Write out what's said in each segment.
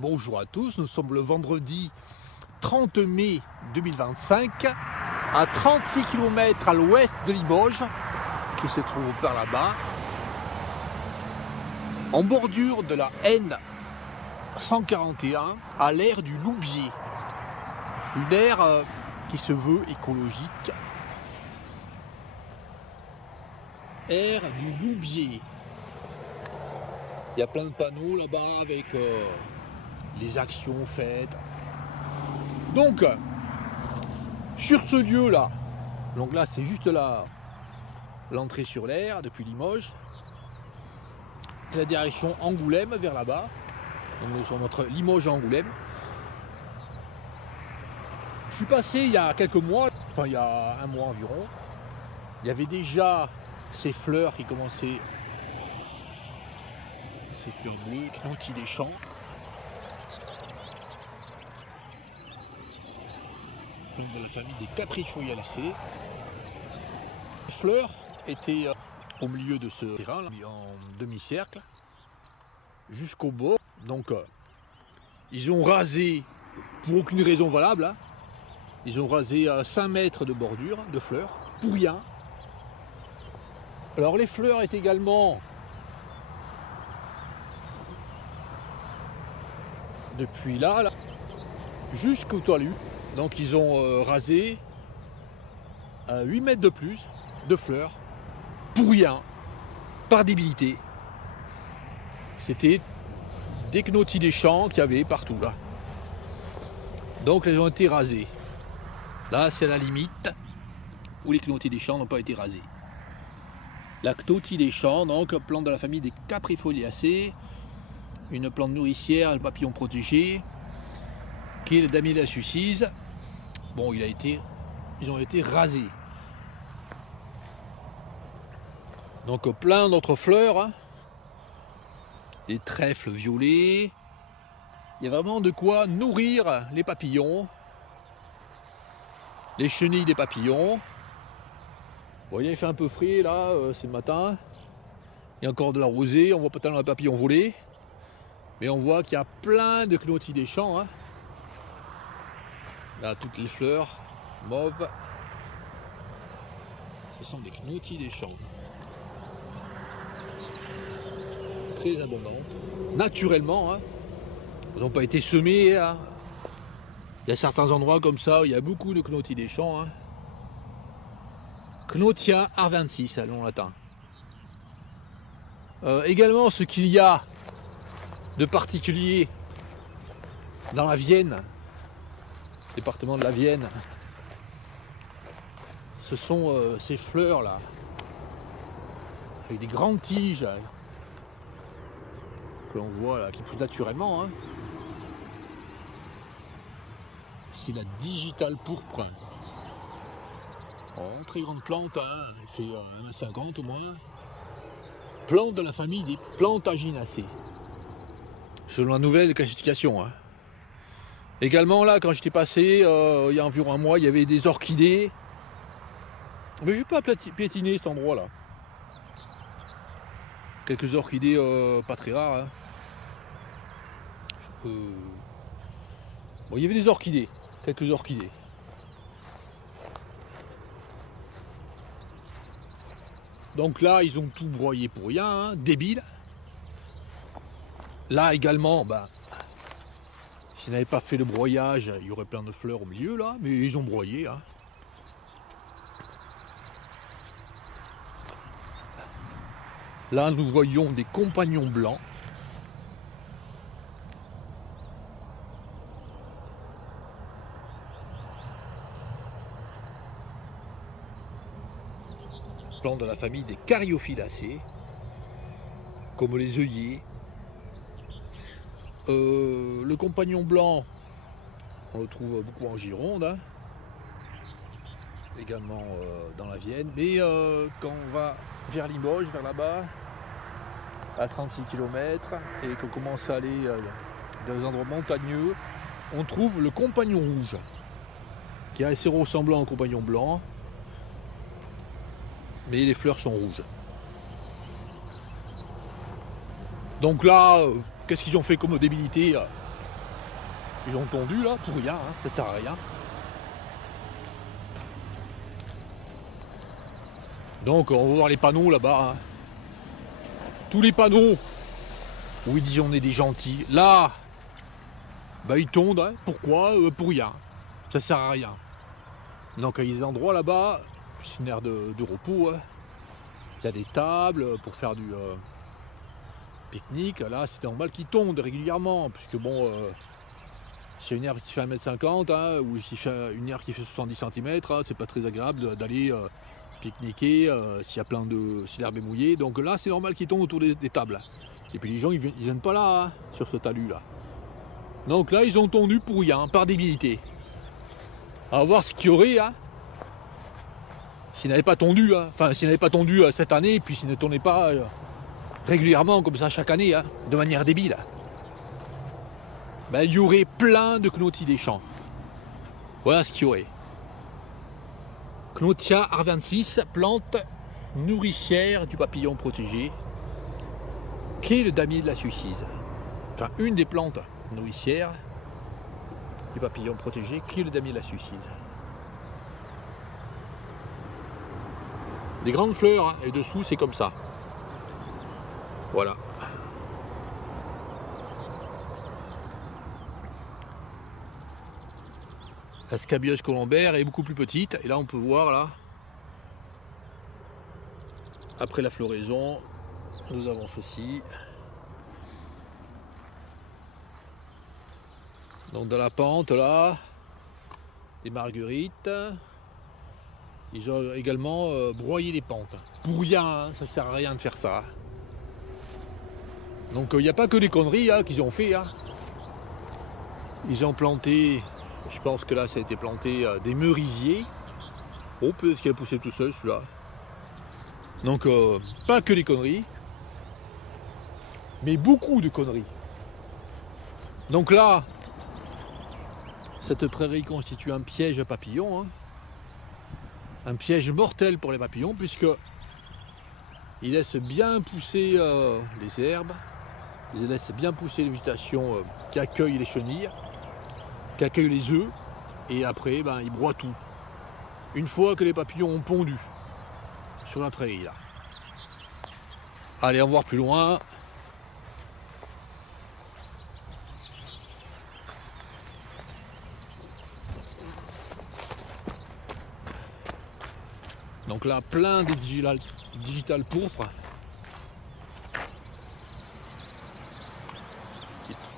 Bonjour à tous, nous sommes le vendredi 30 mai 2025 à 36 km à l'ouest de Limoges qui se trouve par là-bas en bordure de la N141 à l'ère du Loubier, une aire qui se veut écologique. Aire du Loubier. Il y a plein de panneaux là-bas avec les actions faites. Donc, sur ce lieu-là, donc là c'est juste là l'entrée sur l'aire depuis Limoges. C'est la direction Angoulême vers là-bas. Donc nous sommes entre Limoges et Angoulême. Je suis passé il y a quelques mois, enfin il y a un mois environ. Il y avait déjà ces fleurs qui commençaient, ces fleurs bleues, Cnoty des champs. De la famille des Caprifoliacées. Les fleurs étaient au milieu de ce terrain, là, en demi-cercle, jusqu'au bord. Donc, ils ont rasé, pour aucune raison valable, hein, ils ont rasé 5 mètres de bordure de fleurs, pour rien. Alors, les fleurs étaient également, depuis là jusqu'au talus. Donc ils ont rasé 8 mètres de plus de fleurs, pour rien, par débilité. C'était des Cnoty des champs qu'il y avait partout là. Donc elles ont été rasées. Là c'est la limite où les Cnoty des champs n'ont pas été rasés. La Cnoty des champs, donc plante de la famille des Caprifoliacées, une plante nourricière, le papillon protégé, qui est le Damiella succis. Bon, ils ont été rasés. Donc plein d'autres fleurs, hein. Des trèfles violets. Il y a vraiment de quoi nourrir les papillons, les chenilles des papillons. Bon, il fait un peu frais là, c'est le matin. Il y a encore de la rosée, on voit pas tellement les papillons voler. Mais on voit qu'il y a plein de Cnoty des champs, hein. Là, toutes les fleurs mauves, ce sont des Cnoty des champs. Très abondantes, naturellement, hein. Elles n'ont pas été semées, hein. Il y a certains endroits comme ça où il y a beaucoup de Cnoty des champs, hein. Cnotia arvensis, le nom latin. Également, ce qu'il y a de particulier dans la Vienne, département de la Vienne, ce sont ces fleurs là, avec des grandes tiges que l'on voit là, qui poussent naturellement, hein. C'est la digitale pourpre. Oh, très grande plante, hein. Elle fait 1,50 m au moins. Plante de la famille des Plantaginacées, selon la nouvelle classification, hein. Également là, quand j'étais passé, il y a environ un mois, il y avait des orchidées. Mais je vais pas piétiner cet endroit là. Quelques orchidées pas très rares, hein. Bon, il y avait des orchidées, quelques orchidées. Donc là, ils ont tout broyé pour rien, hein, débile. Là également, s'ils n'avaient pas fait le broyage, il y aurait plein de fleurs au milieu là, mais ils ont broyé, hein. Là, nous voyons des compagnons blancs. Plantes de la famille des Caryophyllacées, comme les œillets. Le compagnon blanc, on le trouve beaucoup en Gironde, hein. Également dans la Vienne. Mais quand on va vers Limoges, vers là-bas, à 36 km, et qu'on commence à aller dans les endroits montagneux, on trouve le compagnon rouge, qui est assez ressemblant au compagnon blanc, mais les fleurs sont rouges. Donc là, qu'est-ce qu'ils ont fait comme débilité? Ils ont tondu là pour rien, hein, ça sert à rien. Donc on va voir les panneaux là-bas. Hein. Tous les panneaux où ils disent on est des gentils. Là, bah ils tondent. Hein. Pourquoi pour rien. Ça sert à rien. Donc il y a des endroits là-bas, c'est une aire de repos. Hein. Il y a des tables pour faire du pique-nique. Là c'est normal qu'ils tondent régulièrement. Puisque bon, c'est une herbe qui fait 1,50 m hein, ou qui fait une herbe qui fait 70 cm. Hein, c'est pas très agréable d'aller pique-niquer s'il y a si l'herbe est mouillée. Donc là c'est normal qu'ils tondent autour des tables. Et puis les gens ils viennent pas là, hein, sur ce talus là. Donc là ils ont tondu pour rien, par débilité. On va voir ce qu'il y aurait, hein, s'ils n'avaient pas tondu, hein. Enfin s'ils n'avaient pas tondu cette année, puis s'ils ne tondaient pas régulièrement comme ça chaque année, hein, de manière débile. Ben, il y aurait plein de cnotis des champs. Voilà ce qu'il y aurait. Cnotia arvensis, plante nourricière du papillon protégé, qui est le damier de la Suisse. Enfin, une des plantes nourricières du papillon protégé, qui est le damier de la Suisse. Des grandes fleurs, hein, et dessous c'est comme ça. Voilà. La scabieuse colombaire est beaucoup plus petite, et là on peut voir là, après la floraison, nous avons ceci. Donc dans la pente là, des marguerites. Ils ont également broyé les pentes. Pour rien, hein, ça sert à rien de faire ça. Donc il n'y a pas que des conneries hein, qu'ils ont fait. Hein. Ils ont planté, je pense que là ça a été planté des merisiers. Oh, peut-être qu'il a poussé tout seul celui-là. Donc pas que des conneries, mais beaucoup de conneries. Donc là, cette prairie constitue un piège à papillons. Hein. Un piège mortel pour les papillons, puisque il laisse bien pousser les herbes, il laisse bien pousser les végétations qui accueillent les chenilles, qui accueillent les œufs, et après ben, ils broient tout. Une fois que les papillons ont pondu sur la prairie là. Allez, on va voir plus loin. Donc là, plein de digital pourpre.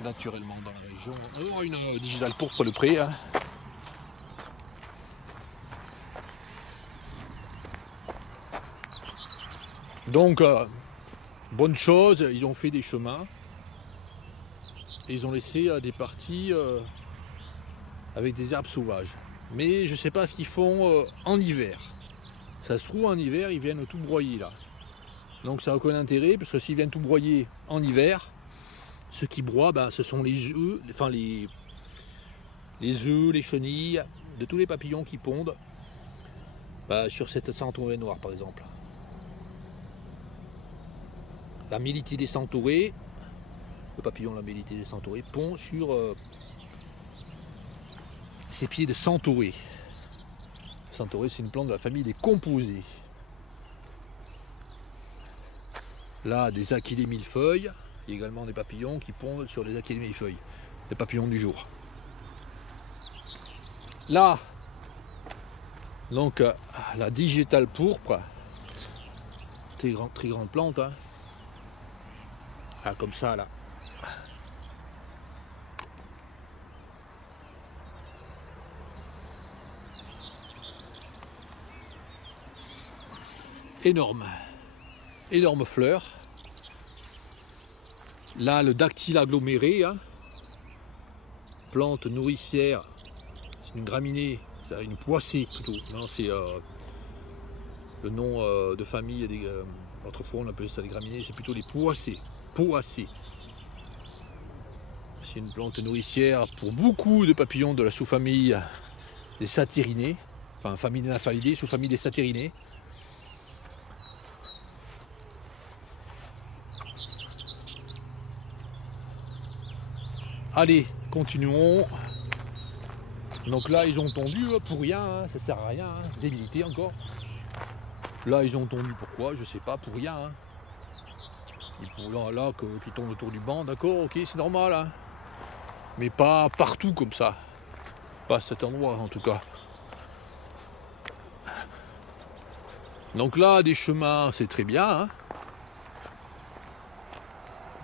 Naturellement dans la région. On va avoir une digital pourpre de près. Hein. Donc, bonne chose, ils ont fait des chemins. Et ils ont laissé des parties avec des herbes sauvages. Mais je ne sais pas ce qu'ils font en hiver. Ça se trouve en hiver, ils viennent tout broyer là. Donc ça n'a aucun intérêt, parce que s'ils viennent tout broyer en hiver, ce qui broie, ben, ce sont les œufs, enfin les œufs, les chenilles, de tous les papillons qui pondent sur cette centaurée noire par exemple. La Mélitidés centaurée, le papillon la Mélitidés centaurée, pond sur ses pieds de centaurée. Centaurée, c'est une plante de la famille des composés. Là, des achillées millefeuilles. Il y a également des papillons qui pondent sur les achillées millefeuilles. Les papillons du jour. Là, donc, la digitale pourpre. Très grande plante. Hein. Là, comme ça, là. Énorme. Énorme fleur. Là, le dactyle aggloméré, hein. Plante nourricière, c'est une graminée, c'est une poissée plutôt. Non, c'est le nom de famille. Autrefois, on appelait ça des graminées, c'est plutôt les poissées. Poissées. C'est une plante nourricière pour beaucoup de papillons de la sous-famille des satyrinés, enfin famille des Nymphalidae, sous-famille des satyrinés. Allez, Continuons. Donc là, ils ont tondu pour rien, hein, ça sert à rien, hein, débilité encore. Là, ils ont tondu pourquoi? Je sais pas, pour rien. Hein. Là, qui tournent autour du banc, d'accord, ok, c'est normal. Hein. Mais pas partout comme ça. Pas à cet endroit en tout cas. Donc là, des chemins, c'est très bien. Hein.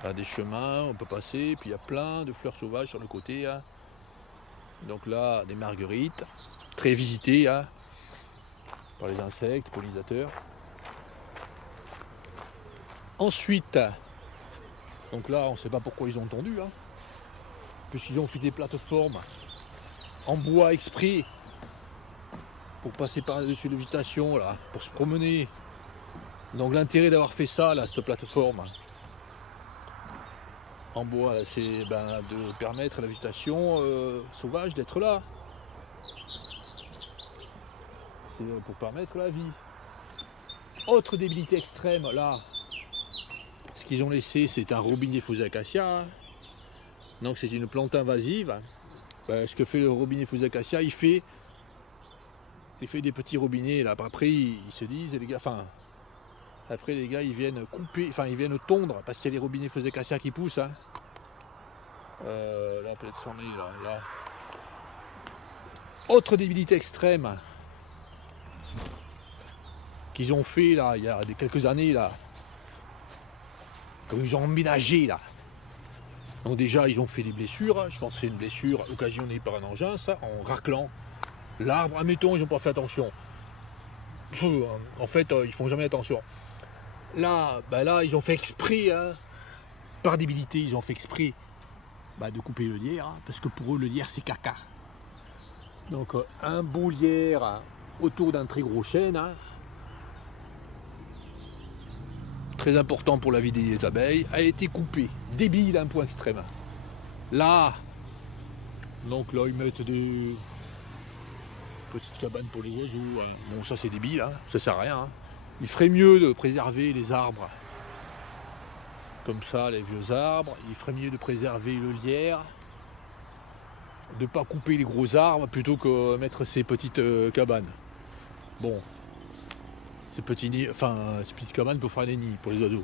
Là, des chemins, on peut passer, puis il y a plein de fleurs sauvages sur le côté. Hein. Donc là, des marguerites, très visitées hein, par les insectes, pollinisateurs. Ensuite, donc là, on ne sait pas pourquoi ils ont tondu, hein, puisqu'ils ont fait des plateformes en bois exprès pour passer par-dessus la végétation, là, pour se promener. Donc l'intérêt d'avoir fait ça, là, cette plateforme en bois, c'est de permettre à la végétation sauvage d'être là. C'est pour permettre la vie. Autre débilité extrême, là, ce qu'ils ont laissé, c'est un robinet Fosacacia. Donc c'est une plante invasive. Ce que fait le robinet Fosacacia, il fait des petits robinets. Là. Après, ils se disent, les gars, après les gars, ils viennent couper, ils viennent tondre, parce qu'il y a les robinets Fosacacia qui poussent. Hein. Là, peut-être son nez, là. Autre débilité extrême qu'ils ont fait, là, il y a quelques années, là, quand ils ont emménagé, là. Donc déjà, ils ont fait des blessures. Je pense que c'est une blessure occasionnée par un engin, ça, en raclant l'arbre. Admettons, ils n'ont pas fait attention. En fait, ils font jamais attention. Là, ils ont fait exprès, hein, par débilité, ils ont fait exprès de couper le lierre, hein, parce que pour eux, le lierre, c'est caca. Donc, un beau lierre autour d'un très gros chêne, hein, très important pour la vie des abeilles, a été coupé. Débile à un point extrême. Là, donc là, ils mettent des petites cabanes pour les oiseaux. Hein. Bon, ça c'est débile, hein. Ça sert à rien. Hein. Il ferait mieux de préserver les arbres. Comme ça, les vieux arbres. Il ferait mieux de préserver le lierre. De ne pas couper les gros arbres plutôt que mettre ces petites cabanes. Bon. Ces petites cabanes pour faire des nids pour les oiseaux.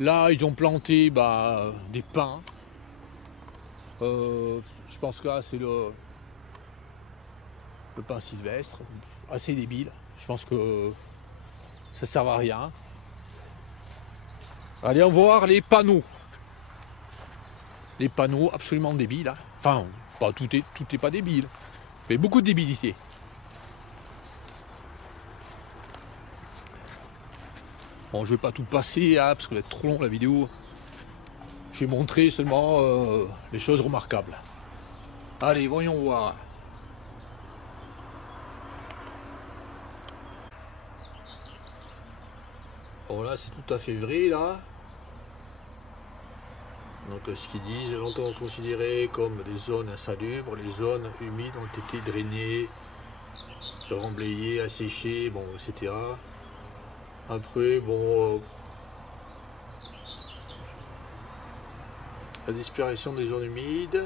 Là, ils ont planté des pins. Je pense que là, c'est le pin sylvestre. Assez débile. Je pense que ça ne sert à rien. Allez, on va voir les panneaux. Les panneaux absolument débiles. Hein. Enfin, tout est pas débile. Mais beaucoup de débilité. Bon, je vais pas tout passer, hein, parce que ça va être trop long la vidéo. Je vais montrer seulement les choses remarquables. Allez, voyons voir. Bon là, c'est tout à fait vrai, là. Donc ce qu'ils disent, longtemps considérées comme des zones insalubres, les zones humides ont été drainées, remblayées, asséchées, bon, etc. Après, bon, la disparition des zones humides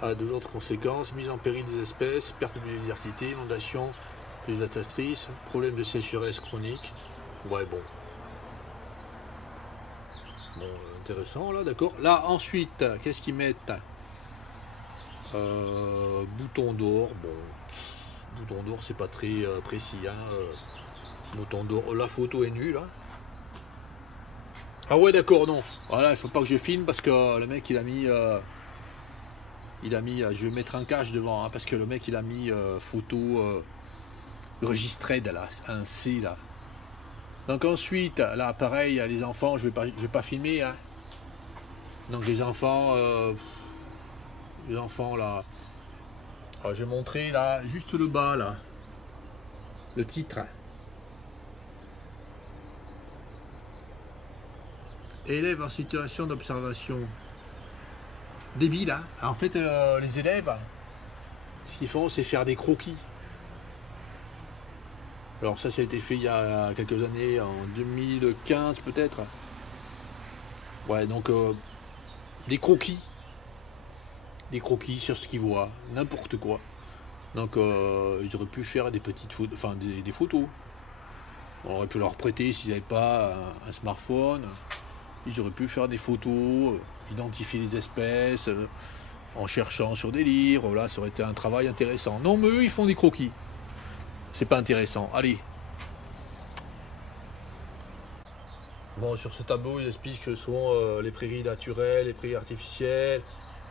a deux autres conséquences: mise en péril des espèces, perte de biodiversité, inondation plus dévastatrice, problème de sécheresse chronique. Ouais, bon. Bon, intéressant là, d'accord. Là, ensuite, qu'est-ce qu'ils mettent? Bouton d'or. Bon, bouton d'or, c'est pas très précis. Hein. Bouton d'or. La photo est nulle. Hein. Ah ouais, d'accord, non. Voilà, il faut pas que je filme parce que le mec, il a mis. Je vais mettre un cache devant, hein, parce que le mec, il a mis photo registrée là, un C là. Donc ensuite, là, pareil, les enfants, je vais pas filmer. Hein. Donc les enfants là, alors, je vais montrer là, juste le bas là, le titre. Élèves en situation d'observation. Débile, hein. En fait, les élèves, ce qu'ils font, c'est faire des croquis. Alors ça a été fait il y a quelques années, en 2015 peut-être. Ouais, donc des croquis des croquis sur ce qu'ils voient, n'importe quoi. Donc ils auraient pu faire des petites photos, enfin des photos. On aurait pu leur prêter s'ils n'avaient pas un smartphone. Ils auraient pu faire des photos, identifier les espèces, en cherchant sur des livres. Voilà, ça aurait été un travail intéressant. Non, mais eux, ils font des croquis. C'est pas intéressant. Allez. Bon, sur ce tableau, il explique que ce sont les prairies naturelles, les prairies artificielles,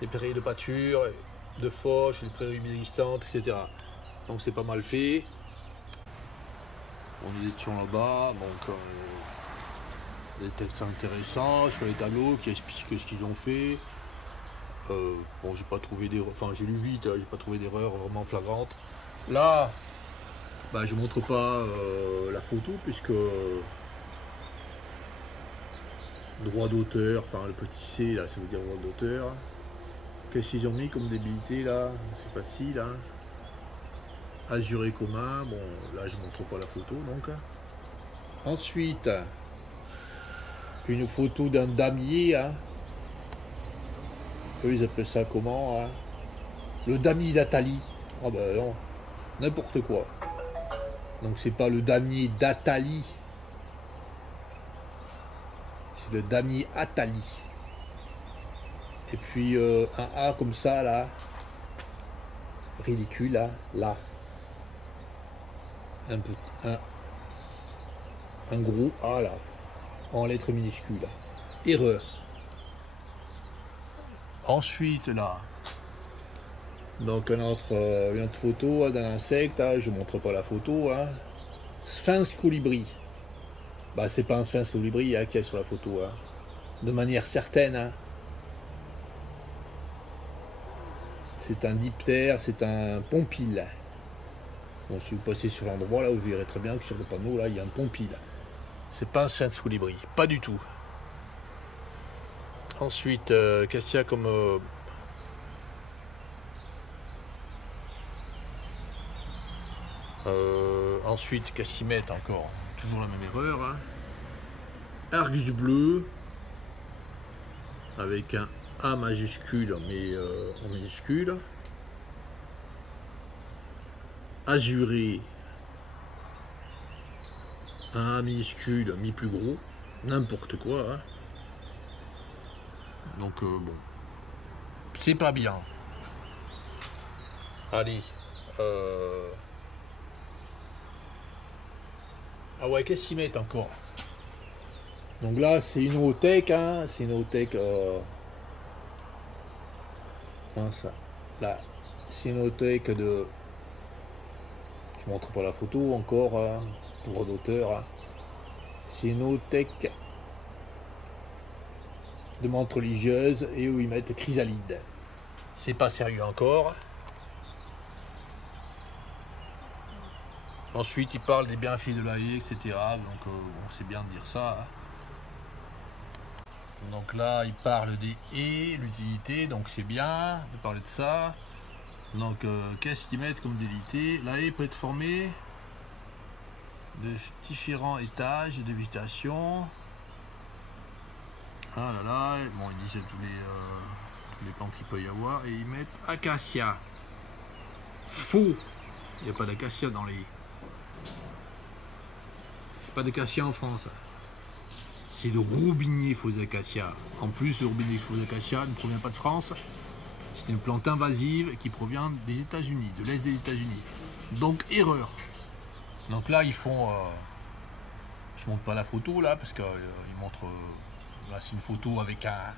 les prairies de pâture, de fauche, les prairies existantes, etc. Donc c'est pas mal fait. Bon, nous étions là-bas, donc des textes intéressants sur les tableaux qui expliquent ce qu'ils ont fait. Bon, j'ai pas trouvé d'erreur, enfin j'ai lu vite, j'ai pas trouvé d'erreur vraiment flagrante. Là, bah, je montre pas la photo puisque droit d'auteur, enfin le petit C là, ça veut dire droit d'auteur. Qu'est-ce qu'ils ont mis comme débilité là? C'est facile, hein. Azuré commun, bon là je montre pas la photo donc. Ensuite, une photo d'un damier, hein. Eux ils appellent ça comment, hein? Le damier d'Atali. Ah ben non, n'importe quoi. Donc c'est pas le damier d'Atali, c'est le damier Atali. Et puis un A comme ça là, ridicule là, là. Un gros A là, en lettres minuscules. Erreur. Ensuite là, donc une autre photo d'un insecte, hein, je ne montre pas la photo, hein. Sphinx colibri. Bah c'est pas un sphinx colibri, hein, qu'il y a sur la photo, hein. De manière certaine, hein. C'est un diptère, c'est un pompile. Bon, si vous passez sur l'endroit là, vous verrez très bien que sur le panneau là, il y a un pompile. C'est pas un sphinx colibri, pas du tout. Ensuite, qu'est-ce qu'il y a comme ensuite, qu'est-ce qu'ils mettent encore? Toujours la même erreur, hein. Arc bleu avec un A majuscule mais en minuscule. Azuré, un A minuscule mis plus gros, n'importe quoi, hein. Donc bon, c'est pas bien. Allez, ah ouais, qu'est-ce qu'ils mettent encore? Donc là, c'est une high-tech, hein, c'est une high-tech, hein, ça, là, c'est une high-tech de, je montre pas la photo encore, hein, droit d'auteur, hein. C'est une high-tech de montre religieuse et où ils mettent chrysalide. C'est pas sérieux encore. Ensuite, ils parlent des bienfaits de la haie, etc. Donc, bon, c'est bien de dire ça, hein. Donc là, ils parlent des haies, l'utilité, donc c'est bien de parler de ça. Donc, qu'est-ce qu'ils mettent comme utilité? La haie peut être formée de différents étages de végétation. Ah là là, bon, ils disent tous les plantes qu'il peut y avoir et ils mettent acacia. Faux, il n'y a pas d'acacia dans les haies. Pas d'acacia en France. C'est le roubinier faux acacia. En plus, le roubinier faux acacia ne provient pas de France. C'est une plante invasive qui provient des États-Unis, de l'Est des États-Unis. Donc, erreur. Donc là, ils font... je ne montre pas la photo là, parce qu'ils montrent... là, c'est une photo avec un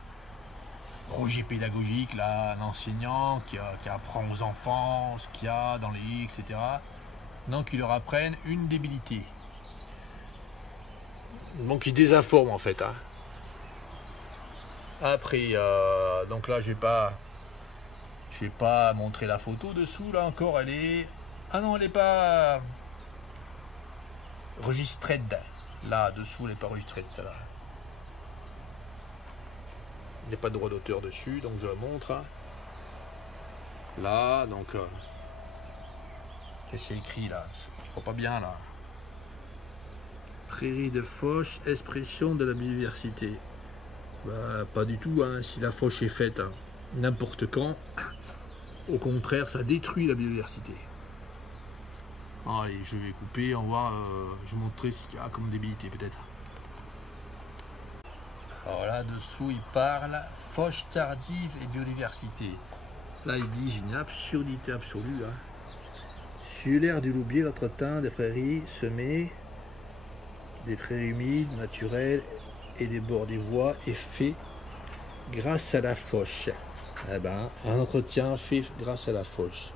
projet pédagogique, là, un enseignant qui apprend aux enfants ce qu'il y a dans les haies, etc. Donc, ils leur apprennent une débilité. Donc ils désinforment en fait, hein. Après, donc là je vais pas montrer la photo dessous là encore. Elle est, ah non, elle est pas registrée. Là dessous, elle est pas registrée celle-là. Il n'y a pas de droit d'auteur dessus, donc je la montre, hein. Là, donc et c'est écrit là, je vois pas bien là. Prairie de fauche, expression de la biodiversité. Bah, pas du tout, hein, si la fauche est faite, hein. n'importe quand. Au contraire, ça détruit la biodiversité. Allez, je vais couper, on va je vais montrer ce qu'il y a comme débilité peut-être. Alors là dessous il parle fauche tardive et biodiversité. Là ils disent une absurdité absolue. Hein. Sur l'aire du loubier, l'entretien des prairies semées, des prairies humides, naturelles et des bords des voies est fait grâce à la fauche. Eh ben, un entretien fait grâce à la fauche.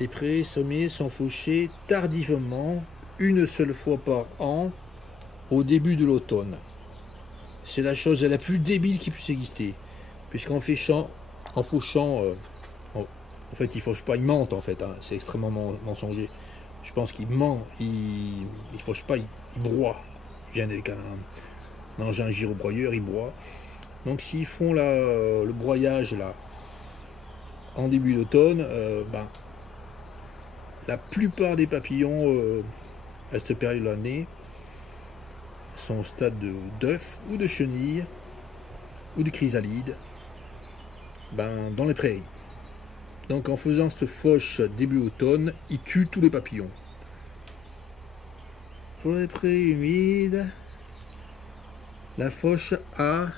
Les prairies semées sont fauchées tardivement, une seule fois par an, au début de l'automne. C'est la chose la plus débile qui puisse exister. Puisqu'en fauchant, en fait, il fauche pas, il mente en fait. Hein, c'est extrêmement mensonger. Je pense qu'il ment, il fauche pas, il broie. Il vient avec un engin gyrobroyeur, il broie. Donc s'ils font le broyage là, en début d'automne, ben, la plupart des papillons à cette période de l'année sont au stade d'œuf ou de chenille ou de chrysalide ben, dans les prairies. Donc en faisant cette fauche début automne, ils tuent tous les papillons. Pour les prairies humides, la fauche a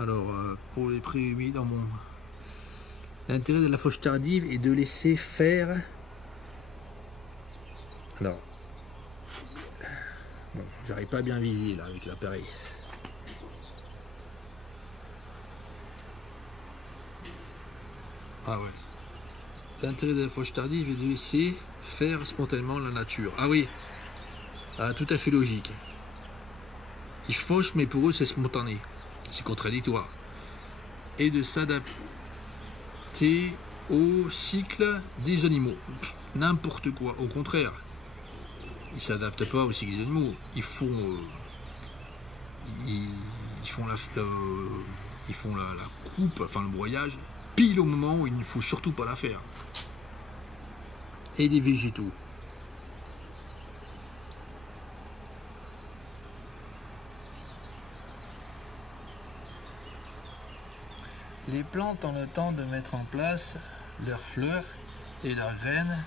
alors pour les prairies humides, l'intérêt de la fauche tardive est de laisser faire. Alors, bon, j'arrive pas à bien viser là avec l'appareil. Ah ouais. L'intérêt de la fauche tardive est de laisser faire spontanément la nature. Ah oui, tout à fait logique. Ils fauchent, mais pour eux c'est spontané. C'est contradictoire. Et de s'adapter au cycle des animaux. N'importe quoi, au contraire. Ils ne s'adaptent pas au cycle des animaux. Ils font la coupe, enfin le broyage, pile au moment où il ne faut surtout pas la faire. Et des végétaux. Les plantes ont le temps de mettre en place leurs fleurs et leurs graines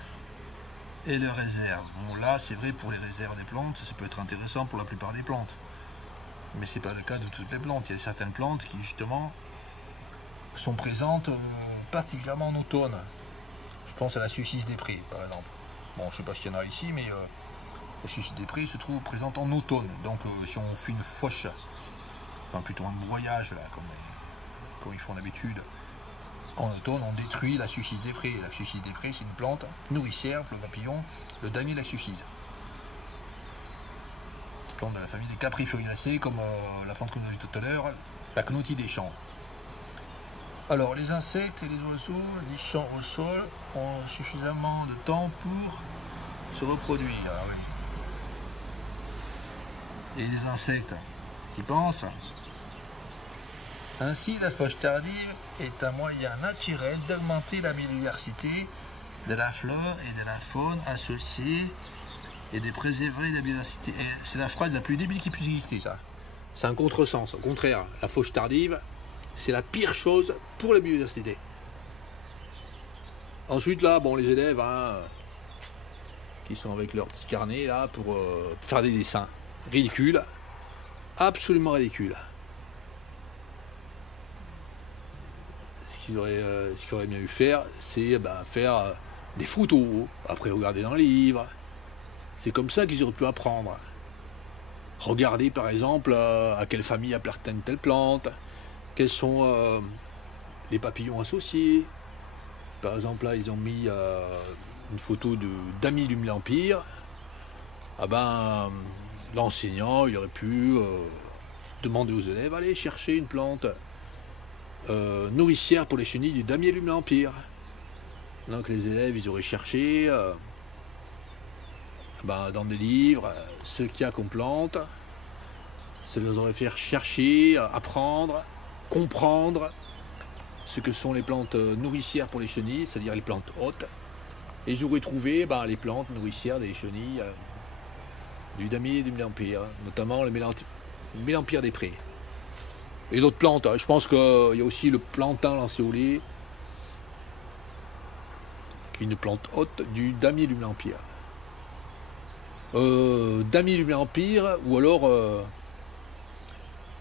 et leurs réserves. Bon là c'est vrai pour les réserves des plantes, ça peut être intéressant pour la plupart des plantes. Mais c'est pas le cas de toutes les plantes. Il y a certaines plantes qui justement sont présentes particulièrement en automne. Je pense à la sucis des prés par exemple. Bon je sais pas s'il y en a ici mais la sucis des prés se trouve présente en automne. Donc si on fait une fauche, enfin plutôt un broyage là comme ils font d'habitude, en automne, on détruit la sucis des prés. La sucis des prés, c'est une plante nourricière pour le papillon, le damier de la sucis. Plante de la famille des caprifoliacées, comme la plante que nous avons dit tout à l'heure, la cnotie des champs. Alors, les insectes et les oiseaux nichant au sol ont suffisamment de temps pour se reproduire. Ah oui. Et les insectes qui pensent. Ainsi, la fauche tardive est un moyen naturel d'augmenter la biodiversité de la flore et de la faune associée et de préserver la biodiversité. C'est la phrase la plus débile qui puisse exister, ça. C'est un contresens. Au contraire, la fauche tardive, c'est la pire chose pour la biodiversité. Ensuite, là, bon, les élèves, hein, qui sont avec leur petit carnet, là, pour faire des dessins ridicules, absolument ridicules. Ce qu'il aurait bien eu faire, c'est faire des photos, après regarder dans les livres. C'est comme ça qu'ils auraient pu apprendre. Regarder par exemple à quelle famille appartient telle plante, quels sont les papillons associés. Par exemple là ils ont mis une photo d'amis du Empire. Ah ben l'enseignant il aurait pu demander aux élèves, allez chercher une plante nourricière pour les chenilles du damier du Empire. Donc les élèves ils auraient cherché dans des livres ce qu'il y a comme plante, ça les aurait fait chercher, apprendre, comprendre ce que sont les plantes nourricières pour les chenilles, c'est-à-dire les plantes hôtes. Et j'aurais trouvé les plantes nourricières des chenilles du damier et du mélempire, notamment le mélempire des prés. Et d'autres plantes, je pense qu'il y a aussi le plantain lancéolé, qui est une plante haute du damier du mélempire. Damier du mélempire, ou alors...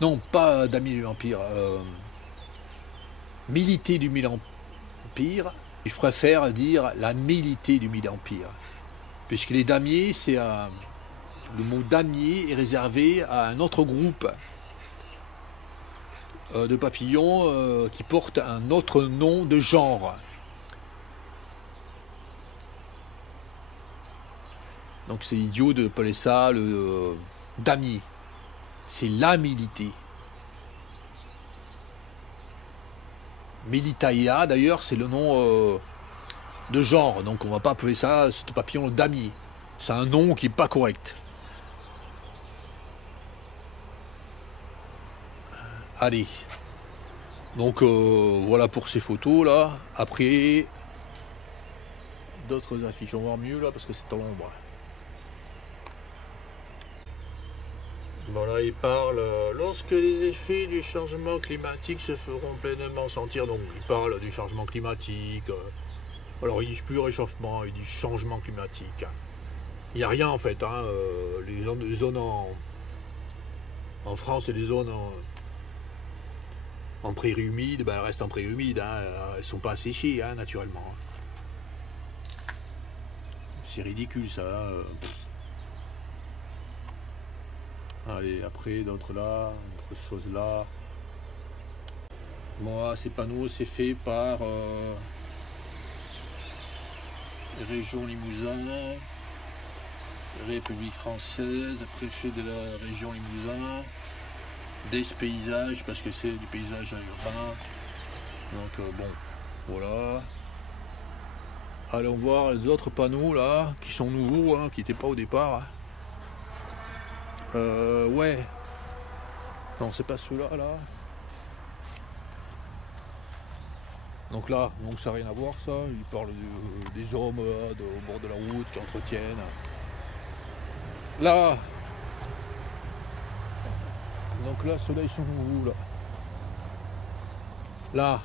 non, pas damier du mélempire, mélité du mélempire. Je préfère dire la mélité du mélempire, puisque les damiers, le mot damier est réservé à un autre groupe de papillons qui portent un autre nom de genre. Donc c'est idiot de appeler ça le damier. C'est la mélité. Melitaea d'ailleurs, c'est le nom de genre, donc on va pas appeler ça ce papillon le damier. C'est un nom qui n'est pas correct. Allez, donc voilà pour ces photos là. Après, d'autres affiches, on va voir mieux là parce que c'est à l'ombre. Bon là il parle, lorsque les effets du changement climatique se feront pleinement sentir, donc il parle du changement climatique, alors il dit plus réchauffement, il dit changement climatique. Il n'y a rien en fait, hein, les zones en France et les zones en prairie humide, elles restent en prairie humide, hein, elles ne sont pas asséchées hein, naturellement. C'est ridicule ça. Allez, après d'autres là, d'autres choses là. Moi, ces panneaux, c'est fait par région Limousin, République française, préfet de la région Limousin, des paysages, parce que c'est du paysage urbain. Donc bon, voilà. Allons voir les autres panneaux là, qui sont nouveaux, hein, qui n'étaient pas au départ. Hein. Ouais. Non, c'est pas celui-là, là. Donc là, donc ça n'a rien à voir, ça. Il parle des hommes au bord de la route qui entretiennent. Là. Donc là, ceux-là, ils sont nouveaux, là. Là.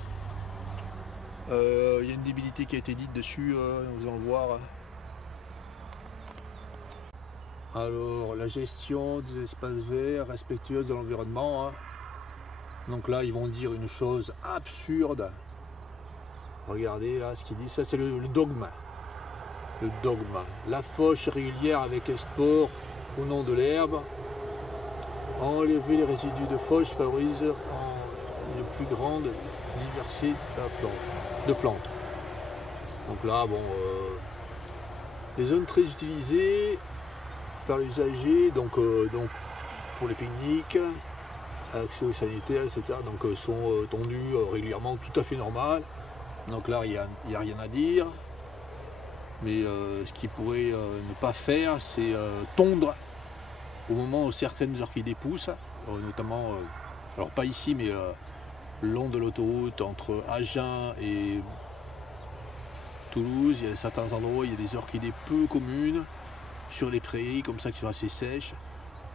Il y a une débilité qui a été dite dessus, nous allons le voir. Alors, la gestion des espaces verts respectueuse de l'environnement. Hein. Donc là, ils vont dire une chose absurde. Regardez là ce qu'ils disent. Ça, c'est le dogme. Le dogme. La fauche régulière avec export au nom de l'herbe. Enlever les résidus de fauche favorise une plus grande diversité de plantes. Donc là, bon, les zones très utilisées par les usagers, donc pour les pique-niques, accès aux sanitaires, etc. Donc sont tondus régulièrement, tout à fait normal. Donc là, il n'y a rien à dire. Mais ce qu'il pourrait ne pas faire, c'est tondre au moment où certaines orchidées poussent, notamment, alors pas ici, mais le long de l'autoroute entre Agen et Toulouse, il y a certains endroits où il y a des orchidées peu communes, sur les prairies comme ça qui sont assez sèches,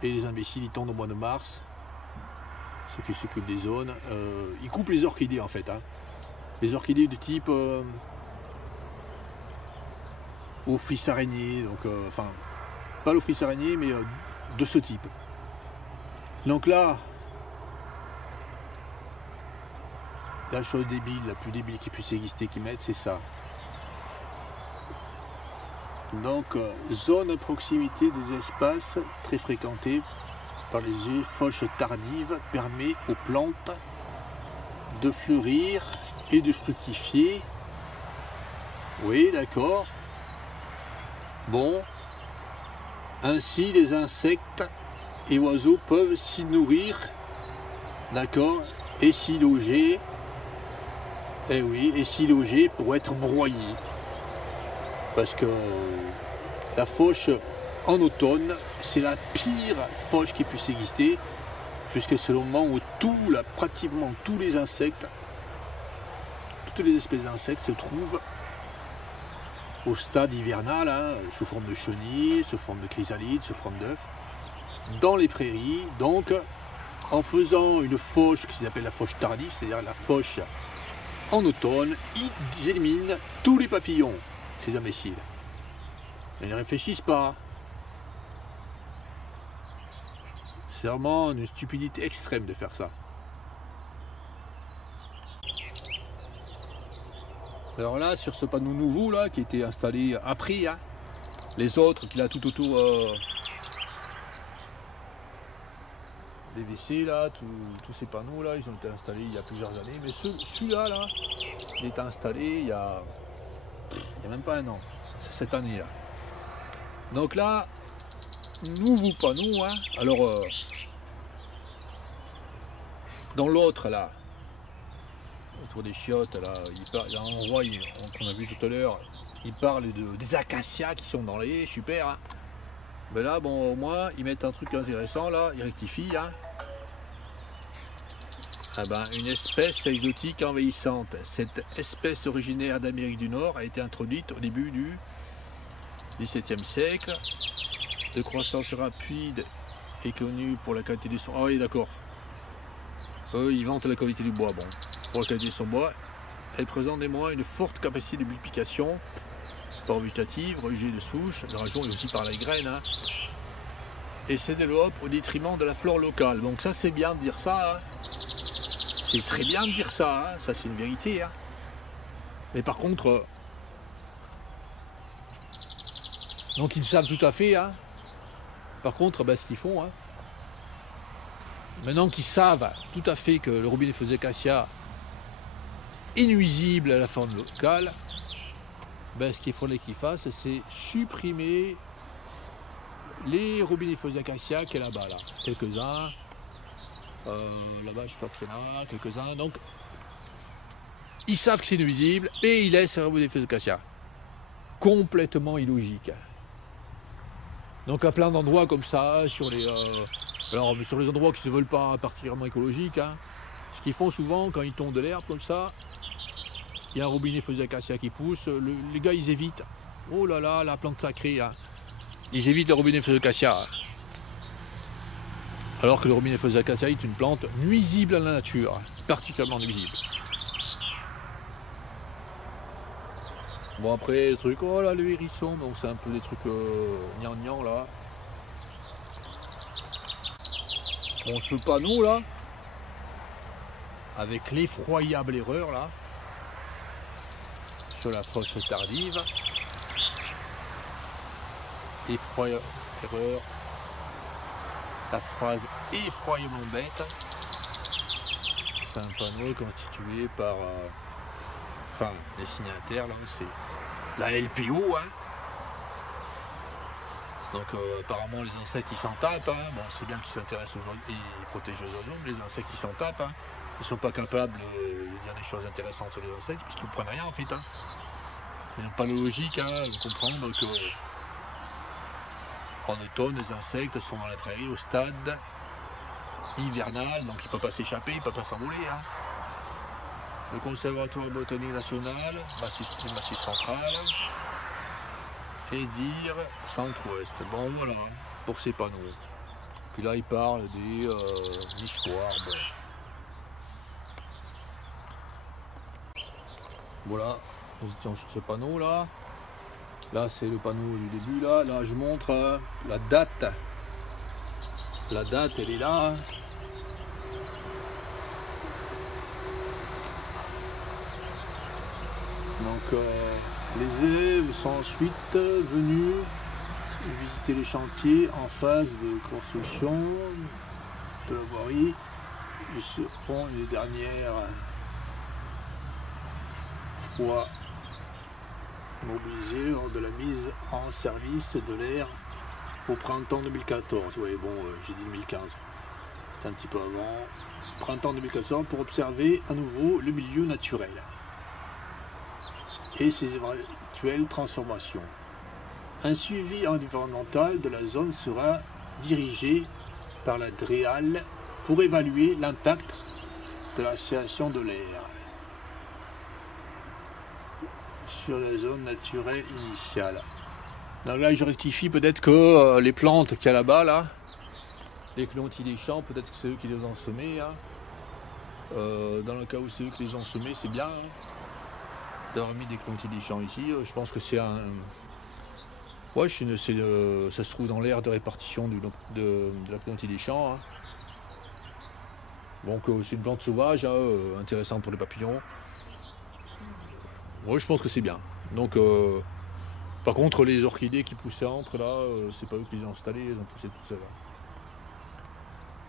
et les imbéciles ils tondent au mois de mars, ceux qui s'occupent des zones, ils coupent les orchidées en fait, hein. Les orchidées de type Ophrys araignée, donc enfin pas l'Ophrys araignée mais de ce type. Donc là, la chose débile, la plus débile qui puisse exister qu'ils mettent, c'est ça. Donc, zone à proximité des espaces très fréquentés par les fauches tardives permet aux plantes de fleurir et de fructifier. Oui, d'accord. Bon. Ainsi, les insectes et oiseaux peuvent s'y nourrir. D'accord. Et s'y loger. Eh oui, et s'y loger pour être broyés. Parce que la fauche en automne, c'est la pire fauche qui puisse exister, puisque c'est le moment où pratiquement tous les insectes toutes les espèces d'insectes se trouvent au stade hivernal, hein, sous forme de chenilles, sous forme de chrysalides, sous forme d'œufs, dans les prairies. Donc, en faisant une fauche qui s'appelle la fauche tardive, c'est-à-dire la fauche en automne, ils éliminent tous les papillons, ces imbéciles. Ils ne réfléchissent pas. C'est vraiment une stupidité extrême de faire ça. Alors là, sur ce panneau nouveau là, qui a été installé après, hein, les autres qu'il a tout autour des WC là, tous ces panneaux là, ils ont été installés il y a plusieurs années. Mais celui-là là, il a été installé il y a même pas un an. C'est cette année là. Donc là, nouveau panneau, hein. Alors dans l'autre là, autour des chiottes là, il y a un endroit qu'on a vu tout à l'heure, il parle des acacias qui sont dans les super, hein. Ben là bon, au moins ils mettent un truc intéressant là, ils rectifient, hein. Ah ben, une espèce exotique envahissante. Cette espèce originaire d'Amérique du Nord a été introduite au début du XVIIe siècle, de croissance rapide et connue pour la qualité de son... Ah oui, d'accord. Eux, ils vantent la qualité du bois. Bon, pour la qualité de son bois, elle présente néanmoins une forte capacité de multiplication par végétative, rejet de souches, de rajon et aussi par les graines, hein, et se développe au détriment de la flore locale. Donc ça, c'est bien de dire ça, hein. C'est très bien de dire ça, hein. Ça c'est une vérité, hein. Mais par contre... donc ils savent tout à fait, hein. Par contre, ben, ce qu'ils font, hein, maintenant qu'ils savent tout à fait que le robinifeus acacia est nuisible à la faune locale, ben, ce qu'il faudrait qu'ils fassent, c'est supprimer les robinifeus acacia qui est là-bas, là. Quelques-uns, là-bas je crois qu'il y en a quelques-uns, donc ils savent que c'est nuisible et ils laissent les robinifeus acacia. Complètement illogique. Donc à plein d'endroits comme ça, sur les endroits qui ne se veulent pas particulièrement écologiques, hein, ce qu'ils font souvent quand ils tombent de l'herbe comme ça, il y a un robinifeus acacia qui pousse, les gars ils évitent. Oh là là, la plante sacrée, hein. Ils évitent le robinifeus acacia. Alors que le robinifeus acacia est une plante nuisible à la nature, particulièrement nuisible. Bon après les trucs, oh là le hérisson, donc c'est un peu des trucs gnangnan là. Bon ce panneau là, avec l'effroyable erreur là, sur la fauche tardive. Effroyable erreur, la phrase effroyablement bête. C'est un panneau constitué par enfin les signataires là, c'est la LPO, hein. Donc apparemment les insectes ils s'en tapent, hein. Bon c'est bien qu'ils s'intéressent aux oiseaux, ils protègent les oiseaux, mais les insectes ils s'en tapent, hein. Ils sont pas capables de dire des choses intéressantes sur les insectes, parce qu'ils ne comprennent rien en fait, hein. Ils n'ont pas de logique, hein, de comprendre que en automne les insectes sont dans la prairie au stade hivernal, donc ils ne peuvent pas s'échapper, ils ne peuvent pas s'envoler, hein. Le Conservatoire botanique national, du Massif central, et dire centre-ouest. Bon voilà, pour ces panneaux. Puis là il parle des nichoirs. Bon. Voilà, nous étions sur ce panneau là. Là c'est le panneau du début là. Là je montre la date. La date elle est là. Donc les élèves sont ensuite venus visiter les chantiers en phase de construction de la voirie. Ils seront les dernières fois mobilisés lors de la mise en service de l'air au printemps 2014. Oui bon, j'ai dit 2015, c'était un petit peu avant. Printemps 2014 pour observer à nouveau le milieu naturel et ses éventuelles transformations. Un suivi environnemental de la zone sera dirigé par la DREAL pour évaluer l'impact de l'aciation de l'air. sur la zone naturelle initiale. Donc là je rectifie peut-être que les plantes qu'il y a là-bas, là, les cléonties des champs, peut-être que c'est eux qui les ont semées. Hein. Dans le cas où c'est eux qui les ont semées, c'est bien hein, d'avoir mis des cléonties des champs ici. Je pense que c'est un... Ouais, ça se trouve dans l'aire de répartition de la cléontie des champs. Hein. Donc c'est une plante sauvage, hein, intéressante pour les papillons. Ouais, je pense que c'est bien. Donc, par contre, les orchidées qui poussaient entre là, c'est pas eux qui les ont installées, elles ont poussé toutes seules.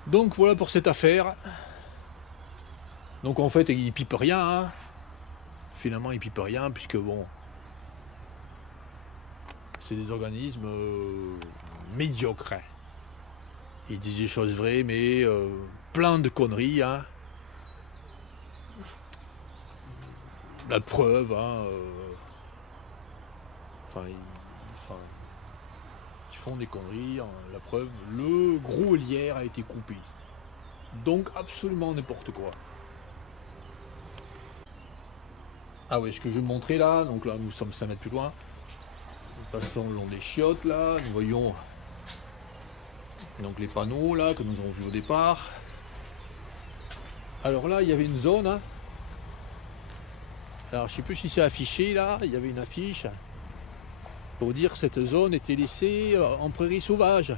Donc voilà pour cette affaire. Donc en fait, ils pipent rien. Hein. Finalement, ils pipent rien, puisque bon, c'est des organismes médiocres. Hein. Ils disent des choses vraies, mais plein de conneries. Hein. La preuve, hein, ils font des conneries. Hein. La preuve, le gros lierre a été coupé. Donc absolument n'importe quoi. Ah ouais, ce que je vais vous montrer là, donc là nous sommes 5 mètres plus loin. Nous passons le long des chiottes là, nous voyons donc les panneaux là que nous avons vus au départ. Alors là, il y avait une zone. Hein. Alors je sais plus si c'est affiché là, il y avait une affiche pour dire que cette zone était laissée en prairie sauvage.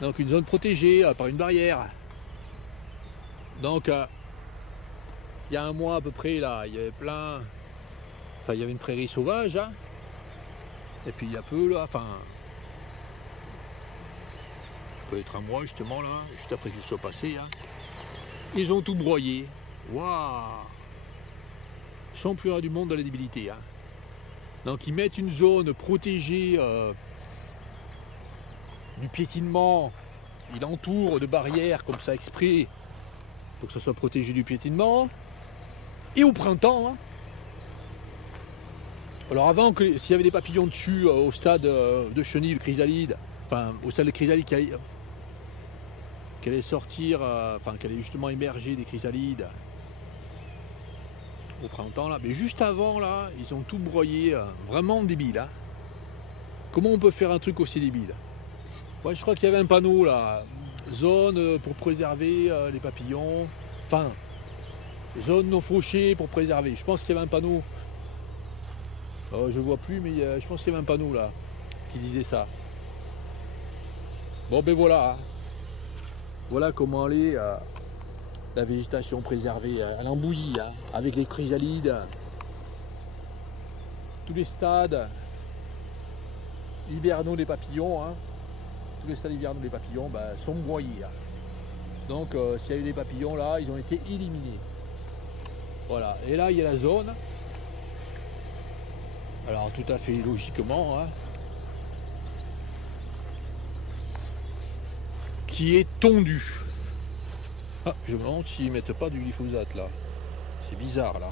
Donc une zone protégée par une barrière. Donc il y a un mois à peu près là, il y avait plein. Enfin il y avait une prairie sauvage. Hein. Et puis il y a peu là, enfin. Ça peut être un mois justement là, juste après qu'il soit passé. Hein. Ils ont tout broyé. Waouh! Championnat du monde de la débilité. Hein. Donc ils mettent une zone protégée du piétinement. Ils entourent de barrières comme ça exprès pour que ça soit protégé du piétinement. Et au printemps, hein, alors avant que s'il y avait des papillons dessus au stade de chenille, de chrysalide, enfin au stade de chrysalide qui allait sortir, enfin qui allait justement émerger des chrysalides au printemps là, mais juste avant là, ils ont tout broyé, vraiment débile. Hein. Comment on peut faire un truc aussi débile? Ouais, je crois qu'il y avait un panneau là, zone pour préserver les papillons, enfin zone non fauchée pour préserver. Je pense qu'il y avait un panneau. Je vois plus, mais je pense qu'il y avait un panneau là qui disait ça. Bon ben voilà. Hein. Voilà comment aller la végétation préservée à l'embouillie, hein, avec les chrysalides, tous les stades hivernaux des papillons, hein, tous les stades hivernaux des papillons sont broyés. Hein. Donc s'il y a eu des papillons là, ils ont été éliminés. Voilà, et là il y a la zone. Alors tout à fait logiquement, hein, qui est tondue. Ah, je me demande s'ils mettent pas du glyphosate là. C'est bizarre là.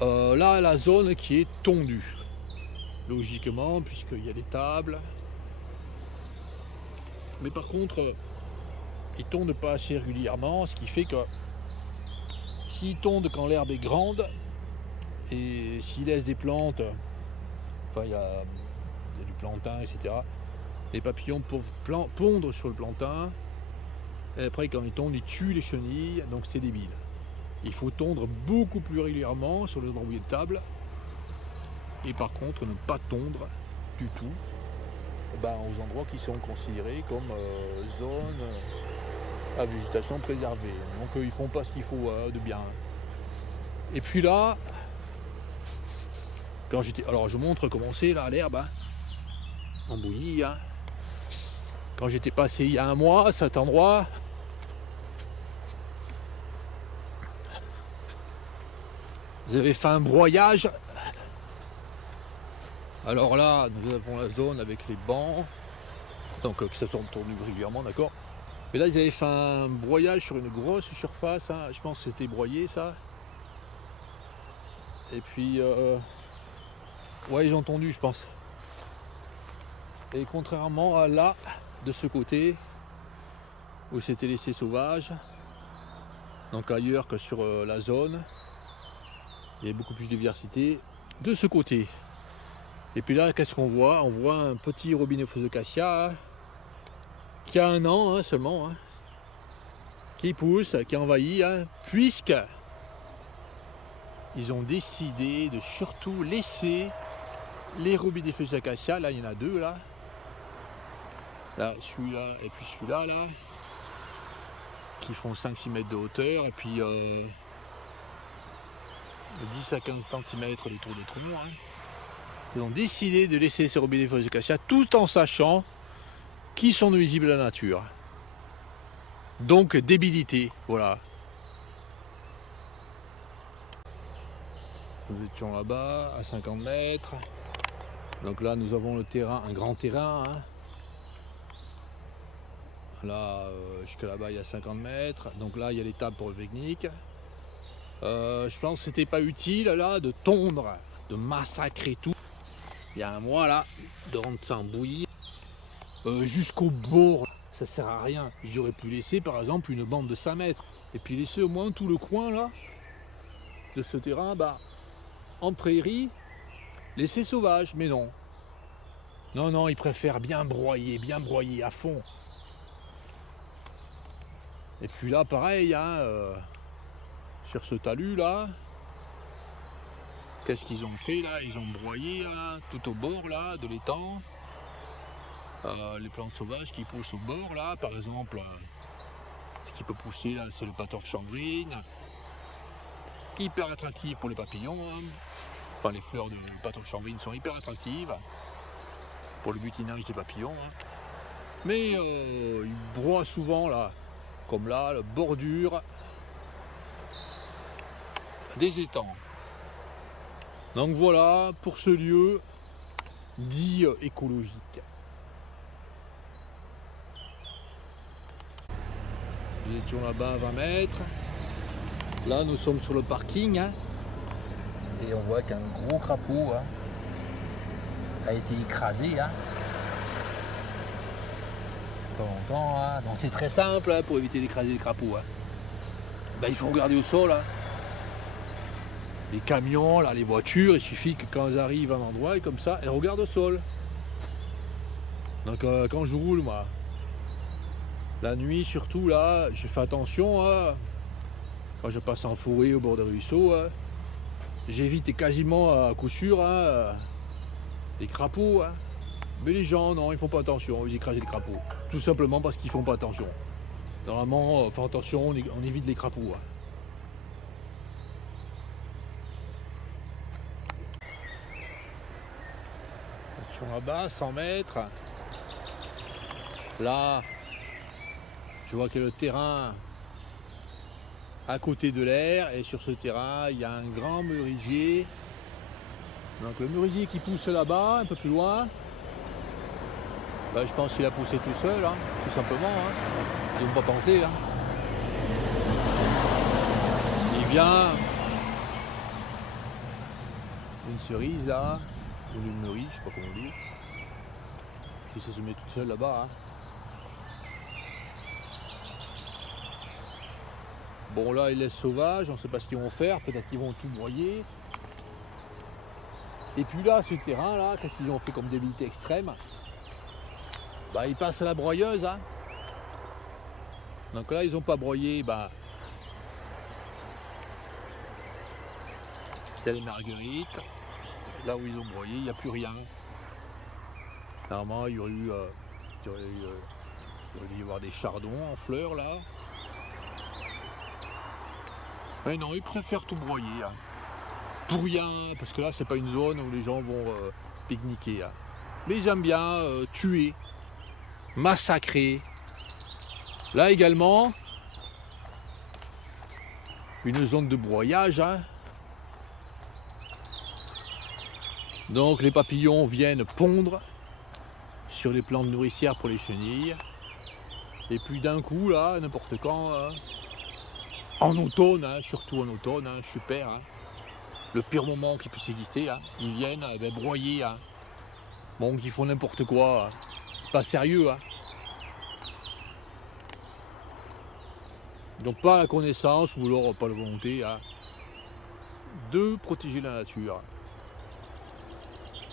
Bon. Là, la zone qui est tondue. Logiquement, puisqu'il y a des tables. Mais par contre, ils tondent pas assez régulièrement, ce qui fait que s'ils tondent quand l'herbe est grande, et s'ils laissent des plantes, enfin il y a du plantain, etc. Les papillons peuvent pondre sur le plantain. Et après, quand ils tondent, ils tuent les chenilles. Donc c'est débile. Il faut tondre beaucoup plus régulièrement sur les endroits où il y a de table. Et par contre, ne pas tondre du tout aux endroits qui sont considérés comme zone à végétation préservée. Donc ils font pas ce qu'il faut de bien. Et puis là, quand j'étais... Alors je montre comment c'est là l'herbe. Hein, en bouillie. Hein. Quand j'étais passé il y a un mois à cet endroit, vous avez fait un broyage. Alors là, nous avons la zone avec les bancs, donc qui se sont tournés régulièrement, d'accord. Mais là, ils avaient fait un broyage sur une grosse surface. Hein. Je pense que c'était broyé ça. Et puis, ouais, ils ont tondu, je pense. Et contrairement à là, de ce côté, où c'était laissé sauvage, donc ailleurs que sur la zone, Il y a beaucoup plus de diversité de ce côté. Et puis là, qu'est-ce qu'on voit? On voit un petit robinet Faucacia qui a 1 an seulement, qui pousse, qui envahit, puisque ils ont décidé de surtout laisser les robinets Faucacia. Là, il y en a 2 là. Là, celui-là et puis celui-là là, qui font 5-6 mètres de hauteur et puis 10 à 15 cm les tours de tronc. Ils ont décidé de laisser ces robinets Faucacia tout en sachant qu'ils sont nuisibles à la nature. Donc débilité, voilà. Nous étions là-bas à 50 mètres. Donc là nous avons le terrain, un grand terrain. Là jusqu'à là-bas il y a 50 mètres. Donc là il y a l'étape pour le pique-nique. Je pense que c'était pas utile là de tondre, de massacrer tout. Il y a un mois là, de rendre ça en bouillie. Jusqu'au bord, ça sert à rien. J'aurais pu laisser par exemple une bande de 5 mètres. Et puis laisser au moins tout le coin là de ce terrain en prairie, laisser sauvage. Mais non. Non, non, ils préfèrent bien broyer à fond. Et puis là pareil, sur ce talus là, qu'est-ce qu'ils ont fait là? Ils ont broyé là, tout au bord là de l'étang. Les plantes sauvages qui poussent au bord là, par exemple, ce qui peut pousser là, c'est le patoche-chanvrine, hyper attractif pour les papillons. Enfin, les fleurs de patoche-chanvrine sont hyper attractives pour le butinage des papillons. Mais ils broient souvent là, comme là, la bordure des étangs. Donc voilà pour ce lieu dit écologique. Nous étions là-bas à 20 mètres. Là, nous sommes sur le parking. Et on voit qu'un gros crapaud a été écrasé. Pas longtemps. Donc c'est très simple pour éviter d'écraser les crapauds. Il faut regarder au sol. Les camions, là, les voitures, il suffit que quand elles arrivent à un endroit, et comme ça, elles regardent au sol. Donc quand je roule, moi, la nuit surtout, là, je fais attention. Quand je passe en forêt au bord des ruisseaux, j'évite quasiment à coup sûr les crapauds. Mais les gens, non, ils font pas attention, ils écrasent les crapauds. Tout simplement parce qu'ils font pas attention. Normalement, faire attention, on évite les crapauds. Là-bas, 100 mètres. Là, je vois que le terrain à côté de l'air, et sur ce terrain, il y a un grand merisier. Donc le merisier qui pousse là-bas, un peu plus loin, je pense qu'il a poussé tout seul, tout simplement. Ils n'ont pas pensé. Il vient une cerise là, ou une mûrie, je sais pas comment on dit. Puis ça se met tout seul là-bas. Bon là ils laissent sauvage, on ne sait pas ce qu'ils vont faire, peut-être qu'ils vont tout broyer. Et puis là, ce terrain là, qu'est-ce qu'ils ont fait comme débilité extrême? Ils passent à la broyeuse. Donc là ils n'ont pas broyé, telle marguerite. Là où ils ont broyé, il n'y a plus rien. Normalement il y aurait dû y avoir des chardons en fleurs là. Mais non, ils préfèrent tout broyer. Pour rien, parce que là c'est pas une zone où les gens vont pique-niquer. Mais ils aiment bien tuer, massacrer. Là également, une zone de broyage. Donc les papillons viennent pondre sur les plantes nourricières pour les chenilles. Et puis d'un coup, là, n'importe quand, en automne, surtout en automne, super, le pire moment qui puisse exister, ils viennent broyer. Bon, ils font n'importe quoi, c'est pas sérieux. Donc pas la connaissance ou alors pas la volonté de protéger la nature.